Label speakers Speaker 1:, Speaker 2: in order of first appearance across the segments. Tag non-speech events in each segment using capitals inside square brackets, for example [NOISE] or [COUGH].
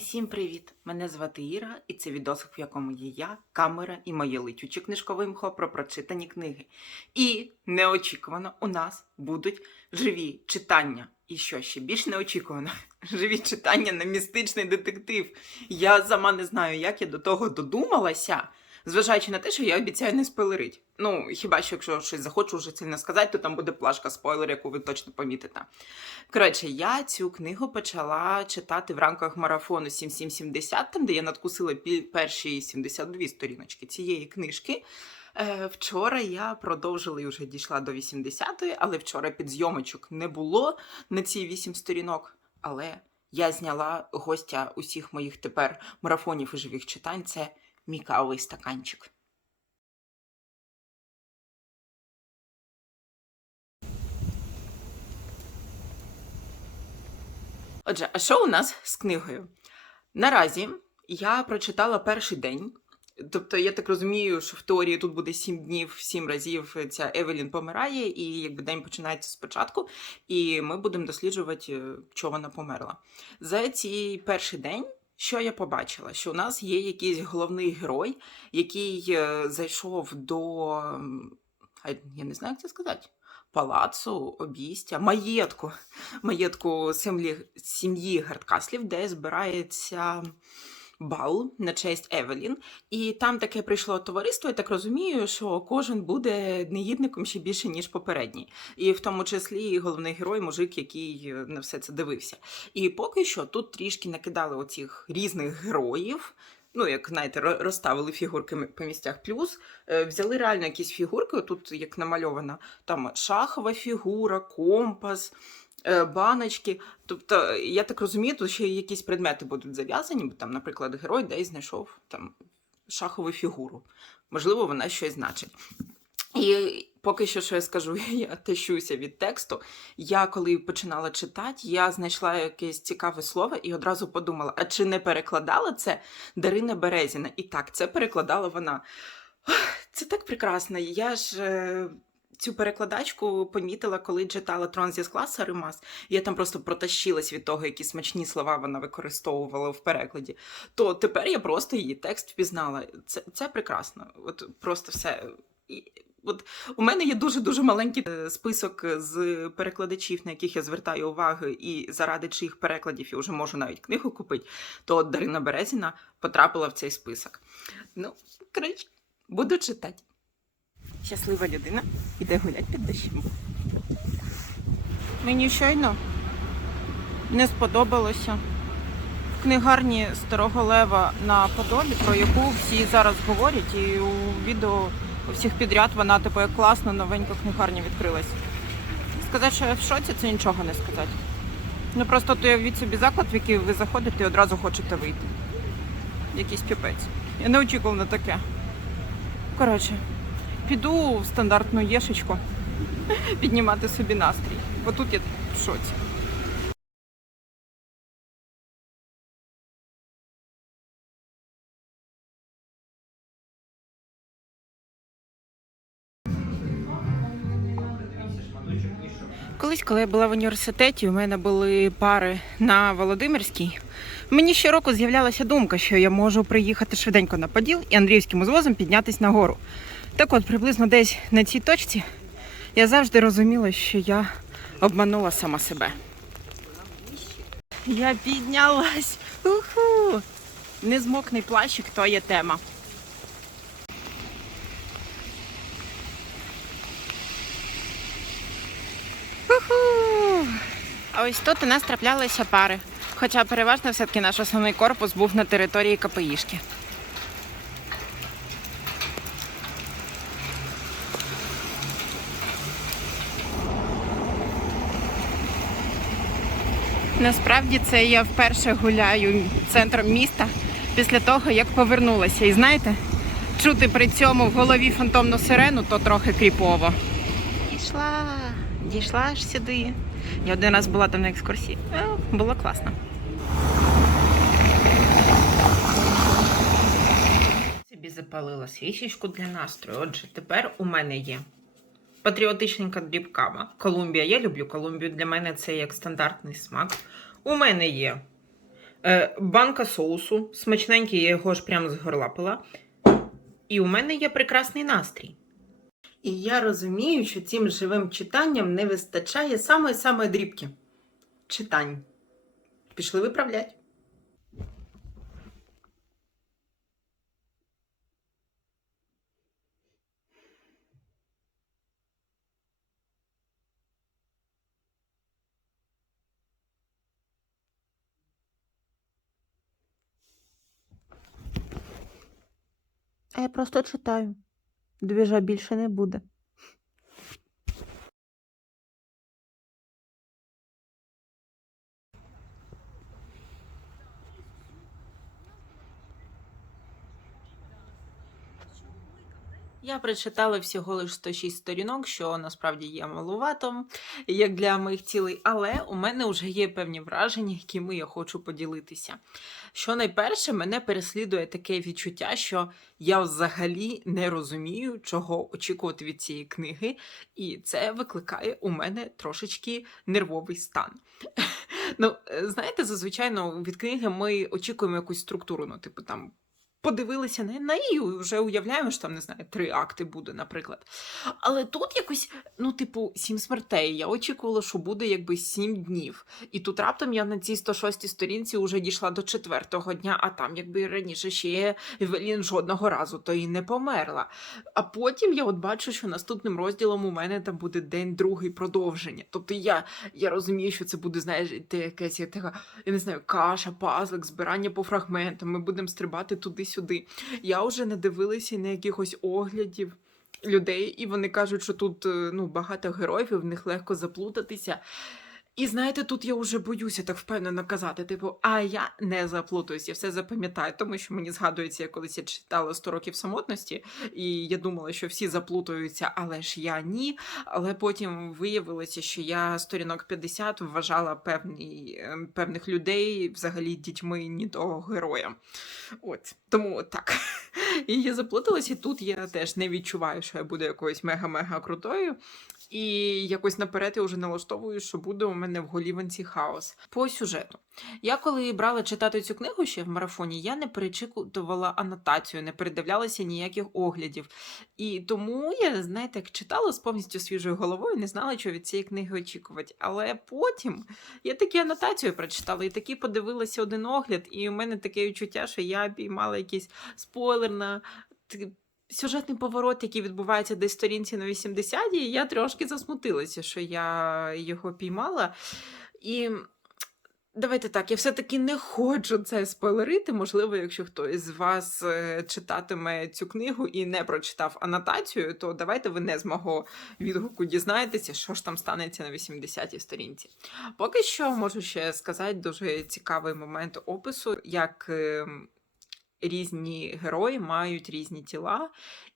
Speaker 1: Всім привіт! Мене звати Іра, і це відосик, в якому є я, камера і моє летюче книжкове мхо про прочитані книги. І неочікувано у нас будуть живі читання. І що ще більш неочікувано, [LAUGHS] живі читання на містичний детектив. Я сама не знаю, як я до того додумалася, зважаючи на те, що я обіцяю не спойлерить. Ну, хіба що якщо щось захочу вже сильно сказати, то там буде плашка спойлер, яку ви точно помітите. Коротше, я цю книгу почала читати в рамках марафону 7770, там, де я надкусила перші 72 сторіночки цієї книжки. Е, вчора я продовжила і вже дійшла до 80-ї, але вчора підзйомочок не було на ці 8 сторінок. Але я зняла гостя усіх моїх тепер марафонів і живих читань. Це мій стаканчик. Отже, а що у нас з книгою? Наразі я прочитала перший день. Тобто, я так розумію, що в теорії тут буде сім днів, сім разів ця Евелін помирає, і якби день починається спочатку, і ми будемо досліджувати, е, чого вона померла. За цей перший день. Що я побачила? Що у нас є якийсь головний герой, який е, зайшов до. Я не знаю, як це сказати. Палацу, обійстя, маєтку, маєтку сім'ї, сім'ї Гардкаслів, де збирається бал на честь Евелін. І там таке прийшло товариство, я так розумію, що кожен буде негідником ще більше, ніж попередній. І в тому числі головний герой, мужик, який е, на все це дивився. І поки що тут трішки накидали оцих різних героїв. Ну, як знаєте, розставили фігурки по місцях. Плюс е, взяли реально якісь фігурки. Тут як намальовано, там шахова фігура, компас, баночки. Тобто, я так розумію, тут ще якісь предмети будуть зав'язані, бо там, наприклад, герой десь знайшов там шахову фігуру. Можливо, вона щось значить. І поки що, що я скажу, [LAUGHS] я тащуся від тексту. Я коли починала читати, я знайшла якесь цікаве слово і одразу подумала: а чи не перекладала це Дарина Березіна? І так, це перекладала вона. Це так прекрасно. Я ж. Цю перекладачку помітила, коли читала Трон зі класа Римас. Я там просто протащилась від того, які смачні слова вона використовувала в перекладі. То тепер я просто її текст впізнала. Це, це прекрасно. От просто все. І, от у мене є дуже дуже маленький е, список з перекладачів, на яких я звертаю увагу, і заради чиїх перекладів я вже можу навіть книгу купити. То от Дарина Березіна потрапила в цей список. Ну, коротше, буду читати. Щаслива людина іде гулять під дощем. Мені щойно не сподобалося в книгарні Старого Лева на Подолі, про яку всі зараз говорять, і у відео у всіх підряд вона типу як класна новенька книгарня відкрилась. Сказати, що я в шоці, це нічого не сказати. Ну просто то від собі заклад, в який ви заходите і одразу хочете вийти. Якийсь піпець. Я не очікував на таке. Коротше, піду в стандартну єшечку [LAUGHS] піднімати собі настрій. Бо тут я в шоці. Колись, коли я була в університеті, у мене були пари на Володимирській. Мені щороку з'являлася думка, що я можу приїхати швиденько на Поділ і Андріївським узвозом піднятись на гору. Так от, приблизно десь на цій точці я завжди розуміла, що я обманула сама себе. Я піднялась. Уху! Незмокний плащик то є тема. Уху! А ось тут у нас траплялися пари. Хоча переважно все-таки наш основний корпус був на території КПІшки. Насправді це я вперше гуляю центром міста після того, як повернулася. І знаєте, чути при цьому в голові фантомну сирену, то трохи кріпово. Дійшла, дійшла аж сюди. Я один раз була там на екскурсії. Е, Було класно. Собі запалила свічечку для настрою. Отже, тепер у мене є патріотичненька дрібкава. Колумбія. Я люблю Колумбію. Для мене це як стандартний смак. У мене є Е, банка соусу, смачненький, я його ж прямо згорлапила. І у мене є прекрасний настрій. І я розумію, що цим живим читанням не вистачає саме-саме дрібки. Читань. Пішли виправлять.
Speaker 2: А я просто читаю. Двіжа більше не буде.
Speaker 1: Я прочитала всього лише 106 сторінок, що насправді є малувато, як для моїх цілей, але у мене вже є певні враження, якими я хочу поділитися. Що найперше, мене переслідує таке відчуття, що я взагалі не розумію, чого очікувати від цієї книги, і це викликає у мене трошечки нервовий стан. [LAUGHS] Ну, е, знаєте, зазвичай ну, від книги ми очікуємо якусь структуру, ну, типу там. Подивилися на її, вже уявляємо, що там не знаю, три акти буде, наприклад. Але тут якось, ну, типу, сім смертей. Я очікувала, що буде якби сім днів. І тут раптом я на цій 106 сторінці вже дійшла до четвертого дня, а там, якби раніше ще Евелін жодного разу то і не померла. А потім я от бачу, що наступним розділом у мене там буде день другий продовження. Тобто я, я розумію, що це буде, знаєш, якась така, я не знаю, каша, пазлик, збирання по фрагментам. Ми будемо стрибати туди-сюди. Я вже не дивилася на якихось оглядів. Людей, і вони кажуть, що тут е, ну, багато героїв, в них легко заплутатися. І знаєте, тут я вже боюся так впевнено казати, типу, а я не заплутаюсь, я все запам'ятаю, тому що мені згадується, я колись я читала 100 років самотності, і я думала, що всі заплутаються, але ж я ні. Але потім виявилося, що я сторінок 50 вважала певні, е, певних людей взагалі дітьми ні того героя. От тому так. [LAUGHS] І я заплуталась, і тут я теж не відчуваю, що я буду якоюсь мега-мега крутою. І якось наперед я вже налаштовую, що буде у мене в голіванці хаос. По сюжету. Я коли брала читати цю книгу ще в марафоні, я не перечитувала анотацію, не передивлялася ніяких оглядів. І тому я, знаєте, як читала з повністю свіжою головою, не знала, що від цієї книги очікувати. Але потім я такі анотацію прочитала і такі подивилася один огляд, і у мене таке відчуття, що я піймала якийсь спойлер на сюжетний поворот, який відбувається десь сторінці на 80 і я трошки засмутилася, що я його піймала. І давайте так, я все-таки не хочу це спойлерити. Можливо, якщо хтось з вас е, читатиме цю книгу і не прочитав анотацію, то давайте ви не з мого відгуку дізнаєтеся, що ж там станеться на 80-й сторінці. Поки що можу ще сказати дуже цікавий момент опису, як. Різні герої мають різні тіла,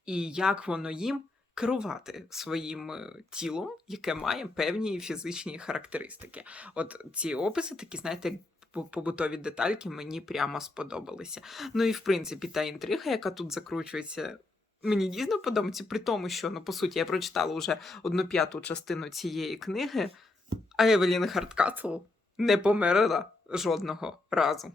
Speaker 1: і як воно їм керувати своїм е, тілом, яке має певні фізичні характеристики. От ці описи, такі, знаєте, побутові детальки мені прямо сподобалися. Ну і в принципі, та інтрига, яка тут закручується. Мені дійсно подобається, при тому, що ну, по суті я прочитала вже одну п'яту частину цієї книги, а Евелін Хардкасл не померла жодного разу.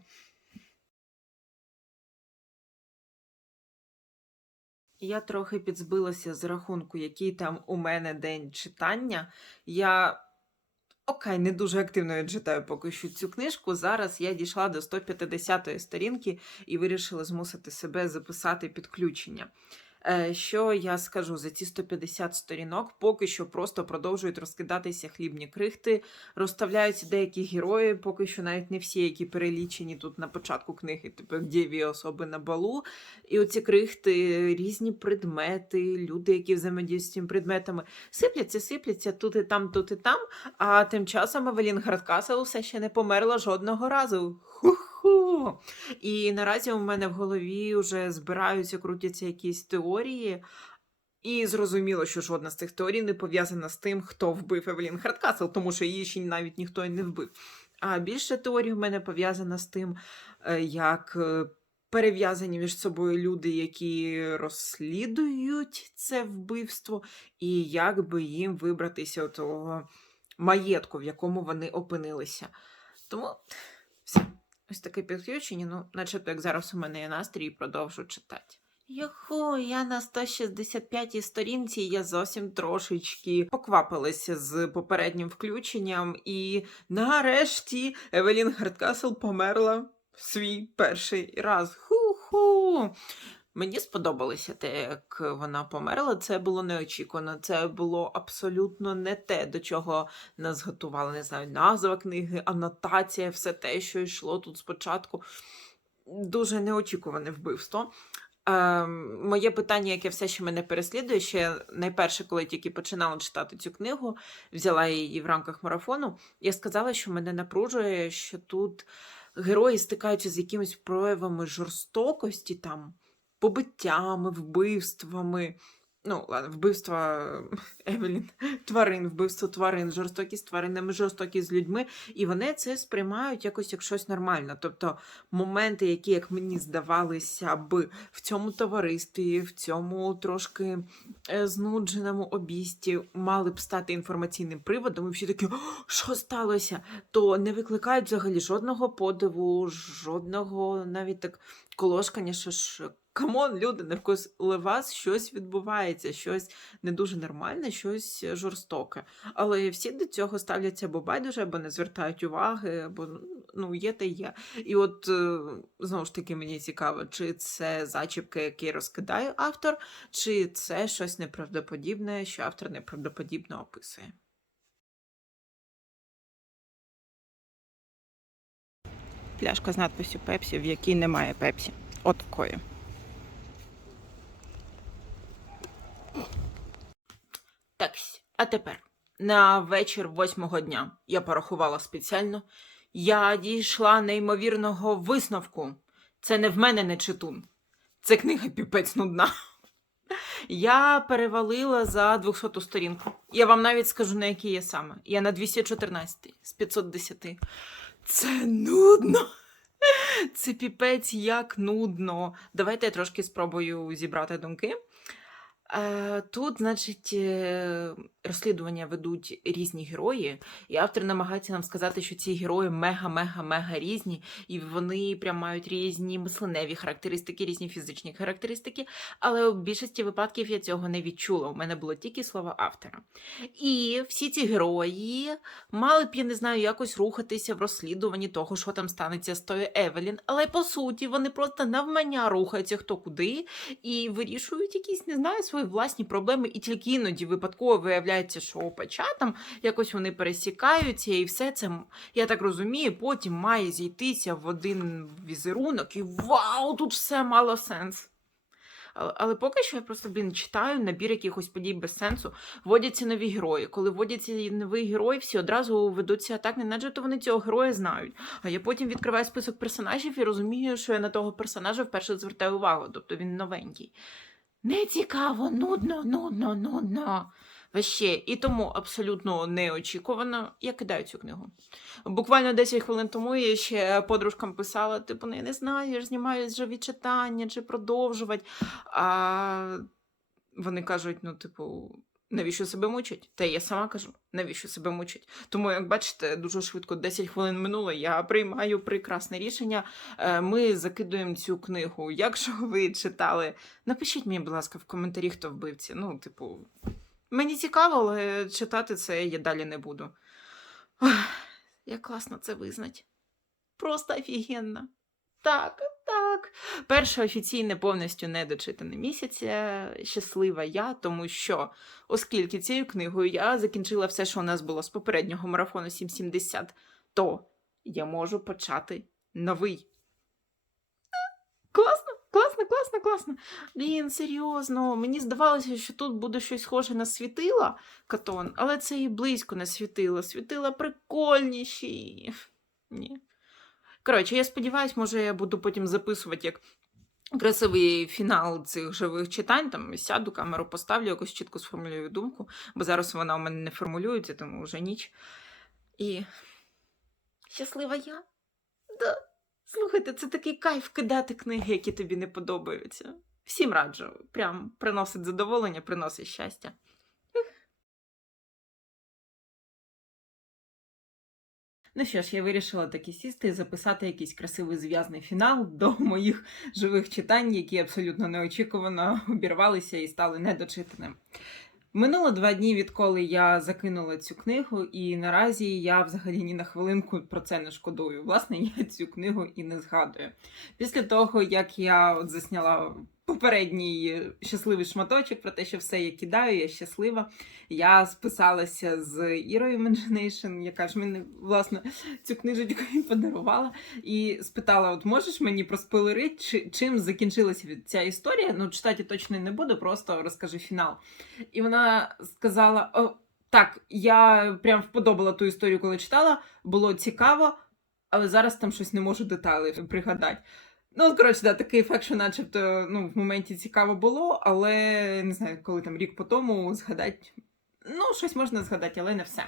Speaker 1: Я трохи підзбилася з рахунку, який там у мене день читання. Я окей, не дуже активно читаю поки що цю книжку. Зараз я дійшла до 150-ї сторінки і вирішила змусити себе записати підключення. Е, Що я скажу за ці 150 сторінок, поки що просто продовжують розкидатися хлібні крихти, розставляються деякі герої, поки що навіть не всі, які перелічені тут на початку книги, типу як діві особи на балу. І оці крихти, різні предмети, люди, які взаємодіють з цими предметами, сипляться, сипляться тут і там, тут і там. А тим часом Евелін Градкасел все ще не померла жодного разу. Ху-ху! І наразі у мене в голові вже збираються, крутяться якісь теорії. І зрозуміло, що жодна з цих теорій не пов'язана з тим, хто вбив Евелін Хардкасл, тому що її ще навіть ніхто і не вбив. А більше теорій в мене пов'язана з тим, е, як е, перев'язані між собою люди, які розслідують це вбивство, і як би їм вибратися того маєтку, в якому вони опинилися. Тому все. Ось таке підключення, ну, начебто, як зараз у мене є настрій продовжу читати. Йоху, я на 165-й сторінці, я зовсім трошечки поквапилася з попереднім включенням, і нарешті Евелін Гардкасл померла в свій перший раз. Ху-ху. Мені сподобалося те, як вона померла. Це було неочікувано. Це було абсолютно не те, до чого нас готували. Не знаю, назва книги, анотація, все те, що йшло тут спочатку. Дуже неочікуване вбивство. Е, моє питання, яке все ще мене переслідує, ще найперше, коли тільки починала читати цю книгу, взяла її в рамках марафону, я сказала, що мене напружує, що тут герої стикаються з якимись проявами жорстокості, там, побиттями, вбивствами. Ну, ладно, вбивства [LAUGHS] Евелін, тварин, вбивство тварин, жорстокість з тваринами, жорстокість з людьми, і вони це сприймають якось як щось нормальне. Тобто моменти, які, як мені здавалися б, в цьому товаристві, в цьому трошки е, знудженому обісті мали б стати інформаційним приводом, і всі такі, що сталося? То не викликають взагалі жодного подиву, жодного навіть так колошкання, що ж. Камон, люди, навколо вас щось відбувається, щось не дуже нормальне, щось жорстоке. Але всі до цього ставляться або байдуже, або не звертають уваги, або ну є та є. І от е, знову ж таки мені цікаво, чи це зачіпки, які розкидає автор, чи це щось неправдоподібне, що автор неправдоподібно описує. Пляшка з надписю Пепсі, в якій немає Пепсі. От такої. Так, а тепер на вечір восьмого дня я порахувала спеціально. Я дійшла неймовірного висновку. Це не в мене не читун. Це книга піпець нудна. [LAUGHS] Я перевалила за 200 сторінку. Я вам навіть скажу, на якій я саме. Я на 214 з 510. Це нудно. [LAUGHS] Це піпець як нудно. Давайте я трошки спробую зібрати думки. Е, Тут, значить, е, розслідування ведуть різні герої, і автор намагається нам сказати, що ці герої мега-мега-мега різні, і вони прям мають різні мисленеві характеристики, різні фізичні характеристики. Але у більшості випадків я цього не відчула. У мене було тільки слова автора. І всі ці герої мали б, я не знаю, якось рухатися в розслідуванні того, що там станеться з тою Евелін. Але по суті, вони просто навмання рухаються хто куди і вирішують якісь, не знаю, свої власні проблеми, і тільки іноді випадково виявляється, що по чатам якось вони пересікаються, і все це, я так розумію, потім має зійтися в один візерунок, і вау, тут все мало сенс. Але, поки що я просто блін, читаю набір якихось подій без сенсу. Вводяться нові герої. Коли вводяться новий герой, всі одразу ведуться так, не наче то вони цього героя знають. А я потім відкриваю список персонажів і розумію, що я на того персонажа вперше звертаю увагу, тобто він новенький. Не цікаво, нудно, нудно, нудно. Ваще. І тому абсолютно неочікувано я кидаю цю книгу. Буквально 10 хвилин тому я ще подружкам писала, типу, ну, я не знаю, я ж знімаю живі читання чи продовжувати. А вони кажуть, ну, типу, навіщо себе мучать? Та я сама кажу, навіщо себе мучать. Тому, як бачите, дуже швидко 10 хвилин минуло, я приймаю прекрасне рішення. Е, Ми закидуємо цю книгу. Якщо ви читали, напишіть мені, будь ласка, в коментарі, хто вбивці. Ну, типу, мені цікаво, але читати це я далі не буду. Ох, як класно це визнать. Просто офігенно. Так, так. Перше офіційне повністю недочитане місяця. Щаслива я, тому що, оскільки цією книгою я закінчила все, що у нас було з попереднього марафону 770, то я можу почати новий. Класно, класно, класно, класно. Блін, серйозно. Мені здавалося, що тут буде щось схоже на світила катон, але це і близько не світила. Світила прикольніші. Ні. Коротше, я сподіваюся, може, я буду потім записувати як красивий фінал цих живих читань. Там сяду, камеру поставлю, якось чітко сформулюю думку, бо зараз вона у мене не формулюється, тому вже ніч. І щаслива я. Да. Слухайте, це такий кайф кидати книги, які тобі не подобаються. Всім раджу. Прям приносить задоволення, приносить щастя. Ну що ж, я вирішила таки сісти і записати якийсь красивий зв'язний фінал до [LAUGHS] моїх живих читань, які абсолютно неочікувано обірвалися і стали недочитаним. Минуло два дні, відколи я закинула цю книгу, і наразі я взагалі ні на хвилинку про це не шкодую. Власне, я цю книгу і не згадую. Після того, як я от засняла попередній щасливий шматочок про те, що все я кидаю, я щаслива. Я списалася з Ірою Imagination, яка ж мені власне цю книжечку і подарувала, і спитала: от можеш мені проспойлерити, чи, чим закінчилася ця історія? Ну, читати точно не буду, просто розкажи фінал. І вона сказала: О, так, я прям вподобала ту історію, коли читала, було цікаво, але зараз там щось не можу деталі пригадати. Ну, коротше, да, такий ефект, що начебто ну, в моменті цікаво було, але не знаю, коли там рік по тому згадати. Ну, щось можна згадати, але не все.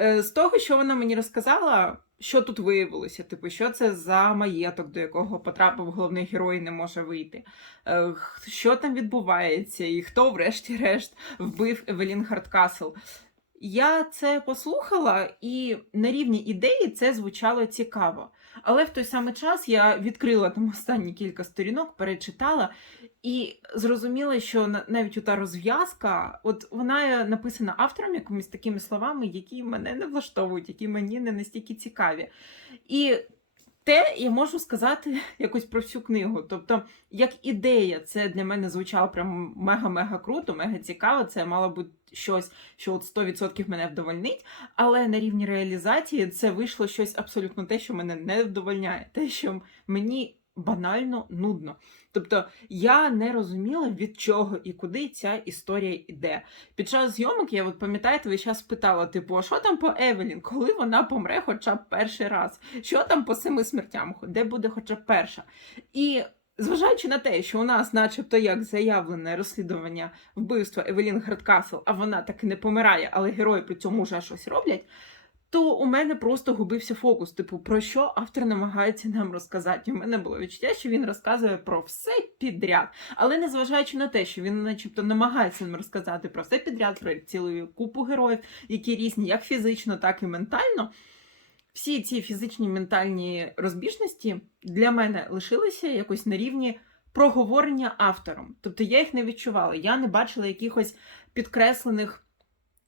Speaker 1: Е, З того, що вона мені розказала, що тут виявилося, типу, що це за маєток, до якого потрапив головний герой і не може вийти, Е, що там відбувається, і хто, врешті-решт, вбив Евелін Хардкасл. Я це послухала, і на рівні ідеї це звучало цікаво. Але в той самий час я відкрила там останні кілька сторінок, перечитала і зрозуміла, що навіть та розв'язка, от вона написана автором якимись такими словами, які мене не влаштовують, які мені не настільки цікаві. І те я можу сказати [LAUGHS] якось про всю книгу. Тобто, як ідея, це для мене звучало прям мега-мега круто, мега цікаво. Це мало бути щось, що от 100% мене вдовольнить. Але на рівні реалізації це вийшло щось абсолютно те, що мене не вдовольняє, те, що мені банально нудно. Тобто я не розуміла, від чого і куди ця історія йде. Під час зйомок я от пам'ятаєте, ви час питала: типу, а що там по Евелін, коли вона помре хоча б перший раз? Що там по семи смертям? Де буде хоча б перша? І зважаючи на те, що у нас, начебто, як заявлене розслідування вбивства Евелін Градкасл, а вона таки не помирає, але герої при цьому вже щось роблять. То у мене просто губився фокус. Типу, про що автор намагається нам розказати? У мене було відчуття, що він розказує про все підряд. Але незважаючи на те, що він, начебто, намагається нам розказати про все підряд, про цілу купу героїв, які різні як фізично, так і ментально. Всі ці фізичні ментальні розбіжності для мене лишилися якось на рівні проговорення автором. Тобто я їх не відчувала. Я не бачила якихось підкреслених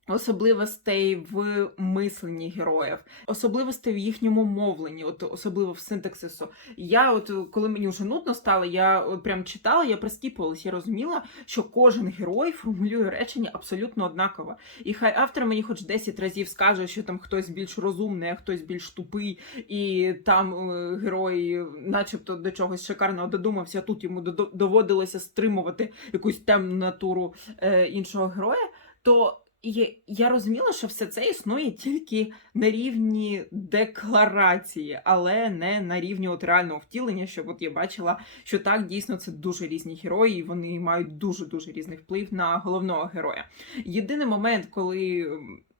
Speaker 1: особливостей в мисленні героїв, особливостей в їхньому мовленні, от особливо в синтаксису. Я, от коли мені вже нудно стало, я от прям читала, я прискіпувалась, я розуміла, що кожен герой формулює речення абсолютно однаково. І хай автор мені хоч 10 разів скаже, що там хтось більш розумний, а хтось більш тупий, і там е, герой, начебто, до чогось шикарного додумався, тут йому доводилося стримувати якусь темну натуру е, іншого героя, то я, я розуміла, що все це існує тільки на рівні декларації, але не на рівні от реального втілення. Що от я бачила, що так дійсно це дуже різні герої, і вони мають дуже дуже різний вплив на головного героя. Єдиний момент, коли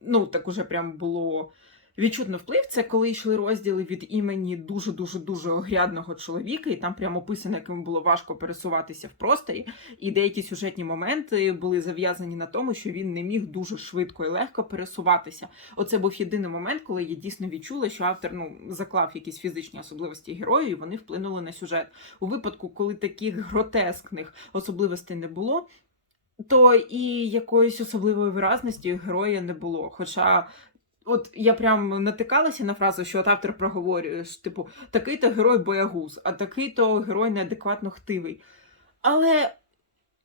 Speaker 1: ну так уже прям було. Відчутно вплив це коли йшли розділи від імені дуже дуже дуже огрядного чоловіка, і там прямо описано, як йому було важко пересуватися в просторі. І деякі сюжетні моменти були зав'язані на тому, що він не міг дуже швидко і легко пересуватися. Оце був єдиний момент, коли я дійсно відчула, що автор ну заклав якісь фізичні особливості герою, і вони вплинули на сюжет. У випадку, коли таких гротескних особливостей не було. То і якоїсь особливої виразності героя не було. Хоча, от я прям натикалася на фразу, що от автор проговорює, що, типу, такий-то герой боягуз, а такий-то герой неадекватно хтивий. Але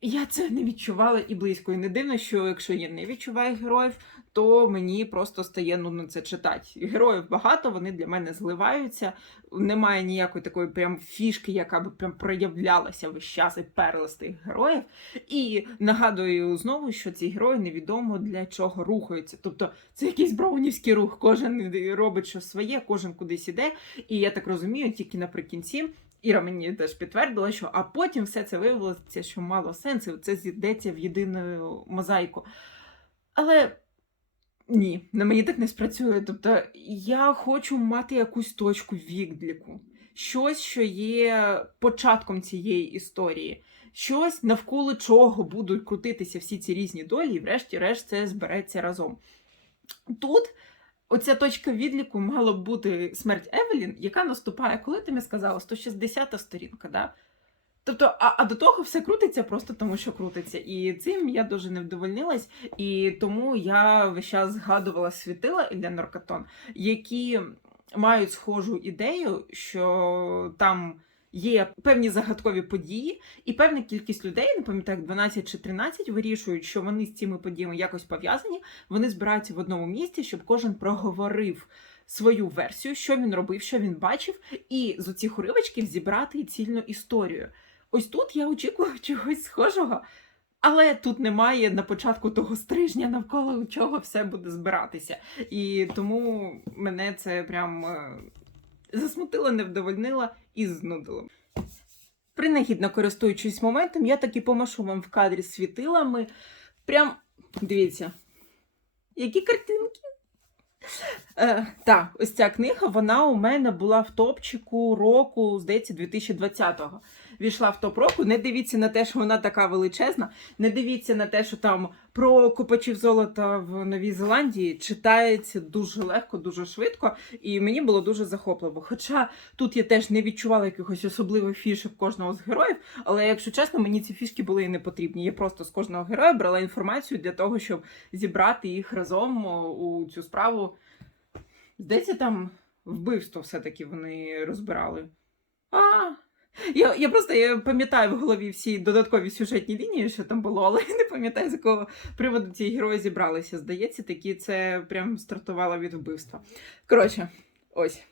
Speaker 1: я це не відчувала і близько. І не дивно, що якщо я не відчуваю героїв, то мені просто стає нудно це читати. Героїв багато, вони для мене зливаються. Немає ніякої такої прям фішки, яка би прям проявлялася весь час і перла з тих героїв. І нагадую знову, що ці герої невідомо для чого рухаються. Тобто це якийсь браунівський рух, кожен робить щось своє, кожен кудись іде. І я так розумію, тільки наприкінці. Іра мені теж підтвердила, що а потім все це виявилося, що мало сенсу, це зійдеться в єдину мозаїку. Але ні, на мені так не спрацює. Тобто я хочу мати якусь точку відліку, щось, що є початком цієї історії, щось навколо чого будуть крутитися всі ці різні долі, і врешті-решт це збереться разом. Тут Оця точка відліку мала б бути смерть Евелін, яка наступає, коли ти мені сказала, 160-та сторінка, да? Тобто, а, а до того все крутиться просто тому, що крутиться. І цим я дуже не вдовольнилась, і тому я весь час згадувала світила Ілля Норкатон, які мають схожу ідею, що там є певні загадкові події, і певна кількість людей, не пам'ятаю, як 12 чи 13, вирішують, що вони з цими подіями якось пов'язані. Вони збираються в одному місці, щоб кожен проговорив свою версію, що він робив, що він бачив, і з оцих уривочків зібрати цільну історію. Ось тут я очікую [LAUGHS] чогось схожого. Але тут немає на початку того стрижня, навколо чого все буде збиратися. І тому мене це прям засмутило, не вдовольнила і знудила. Принагідно користуючись моментом, я таки помашу вам в кадрі світилами. Прям дивіться, які картинки. Е, так, ось ця книга, вона у мене була в топчику року, здається, 2020-го. Війшла в топ року. Не дивіться на те, що вона така величезна. Не дивіться на те, що там про копачів золота в Новій Зеландії читається дуже легко, дуже швидко, і мені було дуже захопливо. Хоча тут я теж не відчувала якихось особливих фішок кожного з героїв, але якщо чесно, мені ці фішки були і не потрібні. Я просто з кожного героя брала інформацію для того, щоб зібрати їх разом у цю справу. Здається, там вбивство все-таки вони розбирали. А, я, я просто я пам'ятаю в голові всі додаткові сюжетні лінії, що там було, але [LAUGHS] не пам'ятаю, з якого приводу ці герої зібралися. Здається, такі це прям стартувало від вбивства. Коротше, ось.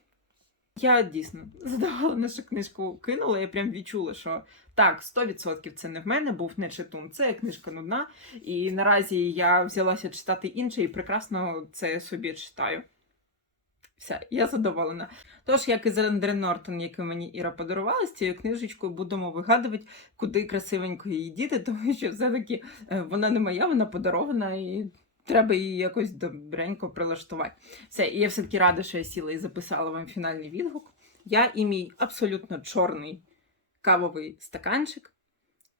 Speaker 1: Я дійсно задоволена, що книжку кинула. Я прям відчула, що так, 100% це не в мене був не читун, це книжка нудна. І наразі я взялася читати інше і прекрасно це собі читаю. Все, я задоволена. Тож, як і з Рендер Нортон, який мені Іра подарувала, з цією книжечкою будемо вигадувати, куди красивенько її діти, [LAUGHS] тому що все-таки е, вона не моя, вона подарована і треба її якось добренько прилаштувати. Все, і я все-таки рада, що я сіла і записала вам фінальний відгук. Я і мій абсолютно чорний кавовий стаканчик.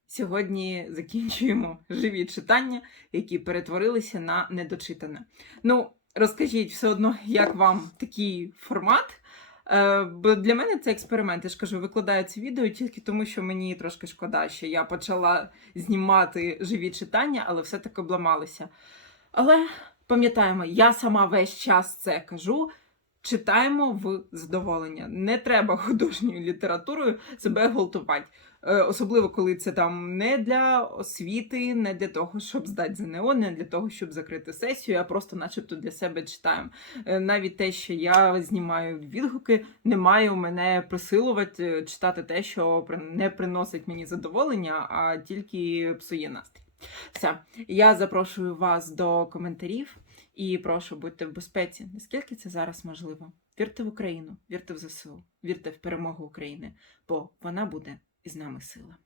Speaker 1: Сьогодні закінчуємо [LAUGHS] живі читання, які перетворилися на недочитане. Ну, розкажіть все одно, як вам такий формат. Е, Бо для мене це експеримент. Я ж кажу, викладаю це відео тільки тому, що мені трошки шкода, що я почала знімати живі читання, але все таки обламалася. Але пам'ятаємо, я сама весь час це кажу. Читаємо в задоволення. Не треба [LAUGHS] художньою літературою себе гвалтувати. Е, Особливо, коли це там не для освіти, не для того, щоб здати ЗНО, не для того, щоб закрити сесію, а просто, начебто, для себе читаємо. Е, Навіть те, що я знімаю відгуки, не має у мене присилувати е, читати те, що не приносить мені задоволення, а тільки псує настрій. Все, я запрошую вас до коментарів і прошу будьте в безпеці, наскільки це зараз можливо. Вірте в Україну, вірте в ЗСУ, вірте в перемогу України, бо вона буде із нами сила.